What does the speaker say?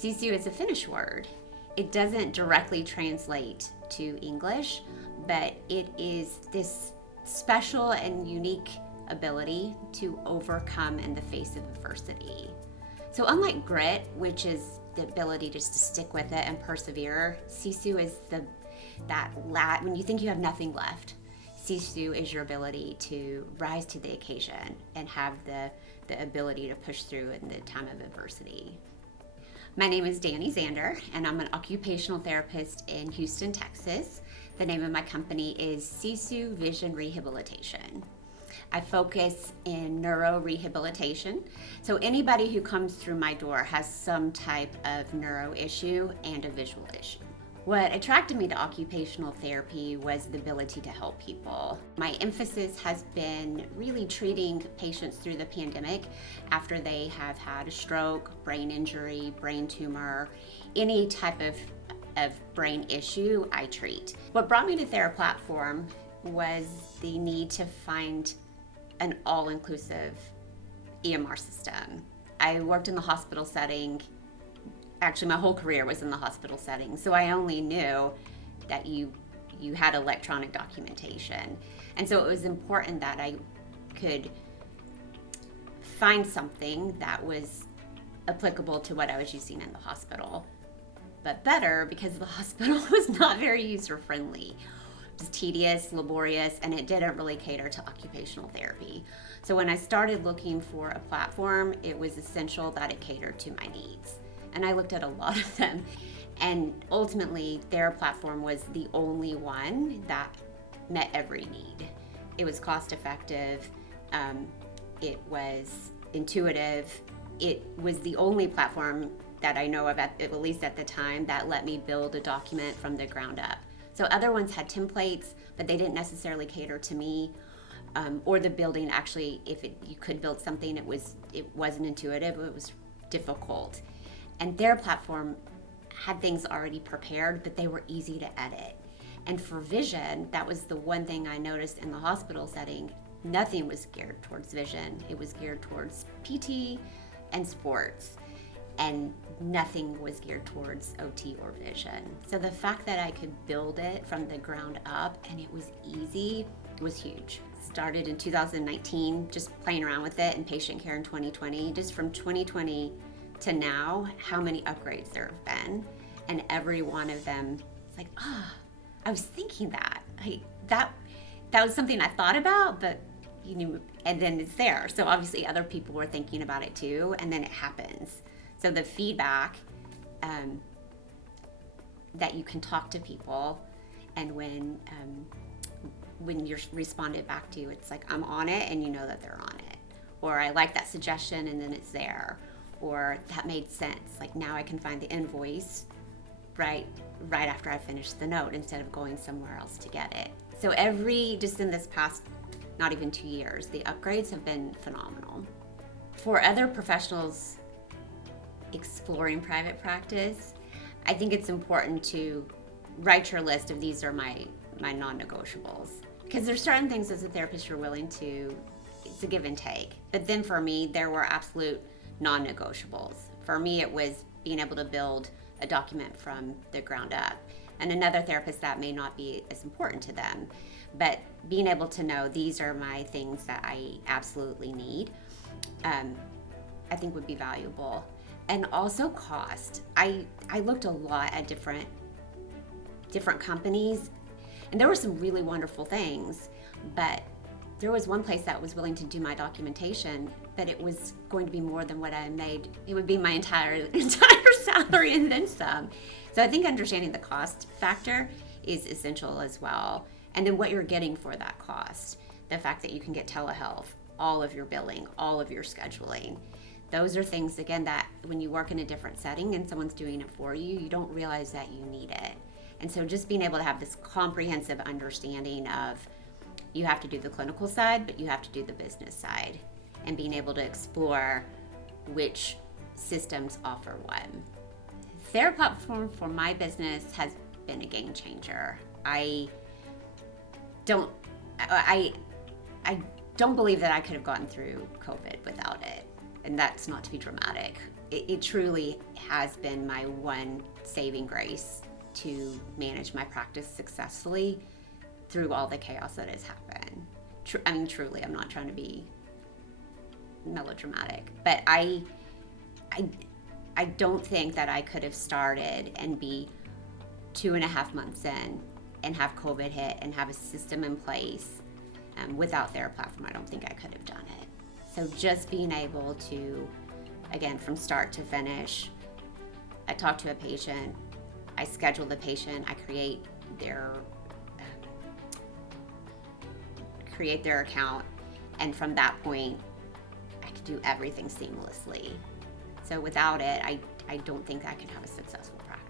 Sisu is a Finnish word. It doesn't directly translate to English, but it is this special and unique ability to overcome in the face of adversity. So unlike grit, which is the ability just to stick with it and persevere, Sisu is when you think you have nothing left, Sisu is your ability to rise to the occasion and have the ability to push through in the time of adversity. My name is Zander, and I'm an occupational therapist in Houston, Texas. The name of my company is Sisu Vision Rehabilitation. I focus in neuro rehabilitation. So anybody who comes through my door has some type of neuro issue and a visual issue. What attracted me to occupational therapy was the ability to help people. My emphasis has been really treating patients through the pandemic after they have had a stroke, brain injury, brain tumor, any type of brain issue I treat. What brought me to TheraPlatform was the need to find an all-inclusive EMR system. I worked in the hospital setting. Actually, my whole career was in the hospital setting, so I only knew that you had electronic documentation. And so it was important that I could find something that was applicable to what I was using in the hospital, but better because the hospital was not very user-friendly. It was tedious, laborious, and it didn't really cater to occupational therapy. So when I started looking for a platform, it was essential that it catered to my needs. And I looked at a lot of them. And ultimately, TheraPlatform was the only one that met every need. It was cost effective. It was intuitive. It was the only platform that I know of, at least at the time, that let me build a document from the ground up. So other ones had templates, but they didn't necessarily cater to me. Or the building, actually, you could build something, it wasn't intuitive, it was difficult. And TheraPlatform had things already prepared, but they were easy to edit. And for vision, that was the one thing I noticed in the hospital setting. Nothing was geared towards vision. It was geared towards PT and sports. And nothing was geared towards OT or vision. So the fact that I could build it from the ground up and it was easy was huge. Started in 2019, just playing around with it in patient care in 2020. Just from 2020 to now, how many upgrades there have been, and every one of them, it's like, I was thinking that. That was something I thought about, but and then it's there. So obviously other people were thinking about it too, and then it happens. So the feedback that you can talk to people, and when you're responded back to, it's like, I'm on it, and you know that they're on it. Or I like that suggestion, and then it's there. Or that made sense. Like now I can find the invoice right after I finish the note instead of going somewhere else to get it. So just in this past, not even 2 years, the upgrades have been phenomenal. For other professionals exploring private practice, I think it's important to write your list of these are my non-negotiables. Because there's certain things as a therapist you're willing to, it's a give and take. But then for me, there were absolute non-negotiables. For me, it was being able to build a document from the ground up. And another therapist, that may not be as important to them, but being able to know these are my things that I absolutely need, I think would be valuable. And also cost. I looked a lot at different companies, and there were some really wonderful things, but there was one place that was willing to do my documentation, but it was going to be more than what I made. It would be my entire salary and then some. So I think understanding the cost factor is essential as well. And then what you're getting for that cost. The fact that you can get telehealth, all of your billing, all of your scheduling. Those are things, again, that when you work in a different setting and someone's doing it for you, you don't realize that you need it. And so just being able to have this comprehensive understanding of you have to do the clinical side, but you have to do the business side, and being able to explore which systems offer what. TheraPlatform for my business has been a game changer. I don't believe that I could have gotten through COVID without it. And that's not to be dramatic. it truly has been my one saving grace to manage my practice successfully through all the chaos that has happened. I mean, truly, I'm not trying to be melodramatic, but I don't think that I could have started and be 2.5 months in and have COVID hit and have a system in place without TheraPlatform. I don't think I could have done it. So just being able to, again, from start to finish, I talk to a patient, I schedule the patient, I create their account, and from that point, I could do everything seamlessly. So without it, I don't think I can have a successful practice.